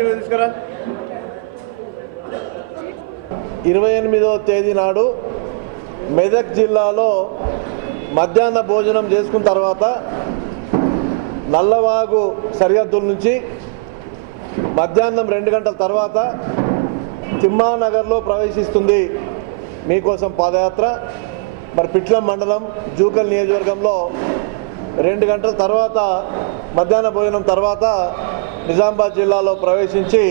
అర్జెంట్గా తీసుకురా. 28వ తేదీ నాడు మెదక్ జిల్లాలో మధ్యాహ్న భోజనం చేసుకున్న తర్వాత నల్లవాగు సరిహద్దుల నుంచి మధ్యాహ్నం 2 గంటల తర్వాత తిమ్మానగర్లో ప్రవేశిస్తుంది మీకోసం పాదయాత్ర. మరి పిట్లం మండలం జూకల్ నియోజకవర్గంలో 2 గంటల తర్వాత మధ్యాహ్న భోజనం తర్వాత నిజామాబాద్ జిల్లాలో ప్రవేశించి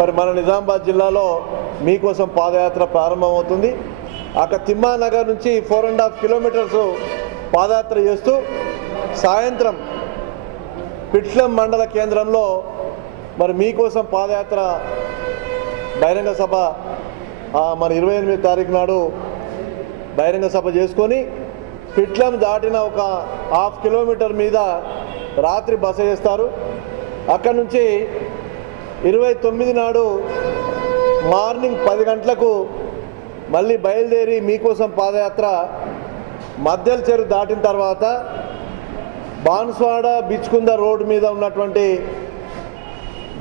మరి మన నిజామాబాద్ జిల్లాలో మీకోసం పాదయాత్ర ప్రారంభమవుతుంది. అక్కడ తిమ్మానగర్ నుంచి 4.5 కిలోమీటర్స్ పాదయాత్ర చేస్తూ సాయంత్రం పిట్లం మండల కేంద్రంలో మరి మీకోసం పాదయాత్ర బహిరంగ సభ మరి 28వ తారీఖు నాడు బహిరంగ సభ చేసుకొని పిట్లం దాటిన ఒక 1/2 కిలోమీటర్ మీద రాత్రి బస చేస్తారు. అక్కడి నుంచి 29 నాడు మార్నింగ్ 10 గంటలకు మళ్ళీ బయలుదేరి మీకోసం పాదయాత్ర మద్దెల చెరువు దాటిన తర్వాత బాన్స్వాడ బిచ్కుంద రోడ్డు మీద ఉన్నటువంటి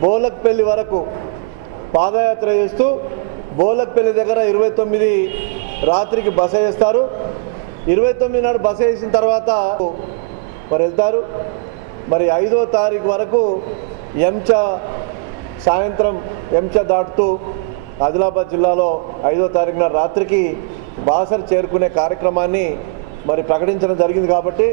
బోలక్పల్లి వరకు పాదయాత్ర చేస్తూ బోలక్పల్లి దగ్గర 29 రాత్రికి బస చేస్తారు. 29 నాడు బస చేసిన తర్వాత మరి వెళ్తారు. మరి 5వ తారీఖు వరకు సాయంత్రం ఎంచ దాటుతూ ఆదిలాబాద్ జిల్లాలో 5వ తారీఖున రాత్రికి బాసర్ చేరుకునే కార్యక్రమాన్ని మరి ప్రకటించడం జరిగింది. కాబట్టి